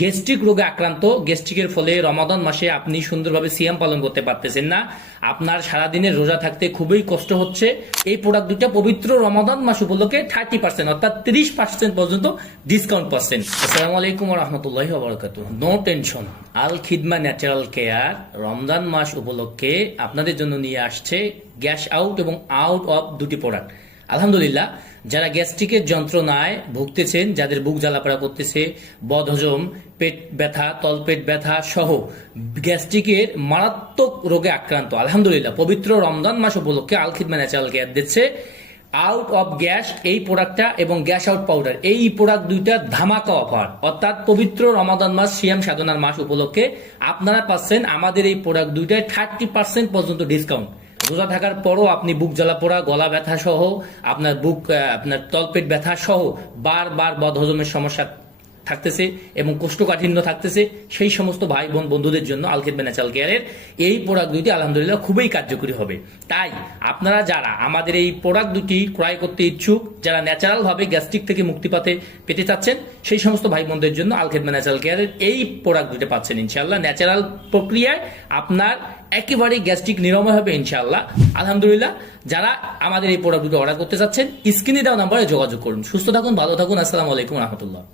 Gastric রোগে আক্রান্ত, গ্যাস্ট্রিকের ফলে রমাদান মাসে আপনি সুন্দরভাবে সিয়াম পালন করতে পারতেছেন না, আপনার সারাদিনের রোজা থাকতে খুবই কষ্ট হচ্ছে, এই প্রোডাক্ট দুটা পবিত্র রমাদান মাস উপলক্ষে 30% অর্থাৎ 30% পর্যন্ত ডিসকাউন্ট পাচ্ছেন। আসসালামু আলাইকুম ওয়া রাহমাতুল্লাহি ওয়া বারাকাতুহু। নো টেনশন, আল খিদমা ন্যাচারাল কেয়ার রমজান মাস উপলক্ষে আপনাদের জন্য নিয়ে আসছে গ্যাস আউট এবং আউট অফ দুটি প্রোডাক্ট। আলহামদুলিল্লাহ, যারা গ্যাস্ট্রিকের যন্ত্রণায় ভুগতেছেন, যাদের বুক জ্বালাপড়া করতেছে, বদহজম, পেট ব্যথা, তলপেট ব্যথা সহ গ্যাস্ট্রিকের মারাত্মক রোগে আক্রান্ত, আলহামদুলিল্লাহ পবিত্র রমজান মাস উপলক্ষে আল খিদমা ন্যাচারাল কেয়ার দিচ্ছে আউট অফ গ্যাস এই প্রোডাক্টটা এবং গ্যাস আউট পাউডার, এই প্রোডাক্ট দুইটা ধামাকা অফার। অর্থাৎ পবিত্র রমাদান মাস সিয়াম সাধনার মাস উপলক্ষে আপনারা পাচ্ছেন আমাদের এই প্রোডাক্ট দুইটায় 30% পর্যন্ত ডিসকাউন্ট। রোজা থাকার পরও আপনি বুক জ্বালা পোড়া, গলা ব্যথা সহ, আপনার তলপেট ব্যথা সহ বারবার বদহজমের সমস্যা থাকতেছে এবং কোষ্ঠকাঠিন্য থাকতেছে, সেই সমস্ত ভাই বোন বন্ধুদের জন্য আল খিদমা ন্যাচারাল কেয়ারের এই প্রোডাক্ট দুইটি আলহামদুলিল্লাহ খুবই কার্যকরী হবে। তাই আপনারা যারা আমাদের এই প্রোডাক্ট দুটি ক্রয় করতে ইচ্ছুক, যারা ন্যাচারাল ভাবে গ্যাস্ট্রিক থেকে মুক্তি পেতে চাচ্ছেন, সেই সমস্ত ভাই বোনদের জন্য আল খিদমা ন্যাচারাল কেয়ারের এই প্রোডাক্ট দুটি পাচ্ছেন ইনশাআল্লাহ। ন্যাচারাল প্রক্রিয়ায় আপনার একেবারে গ্যাস্ট্রিক নিরাময় হবে ইনশাআল্লাহ। আলহামদুলিল্লাহ, যারা আমাদের এই প্রোডাক্ট দুটো অর্ডার করতে চাচ্ছেন স্ক্রিনে দেওয়া নম্বরে যোগাযোগ করুন। সুস্থ থাকুন, ভালো থাকুন। আসসালামু আলাইকুম রহমতুল্লাহ।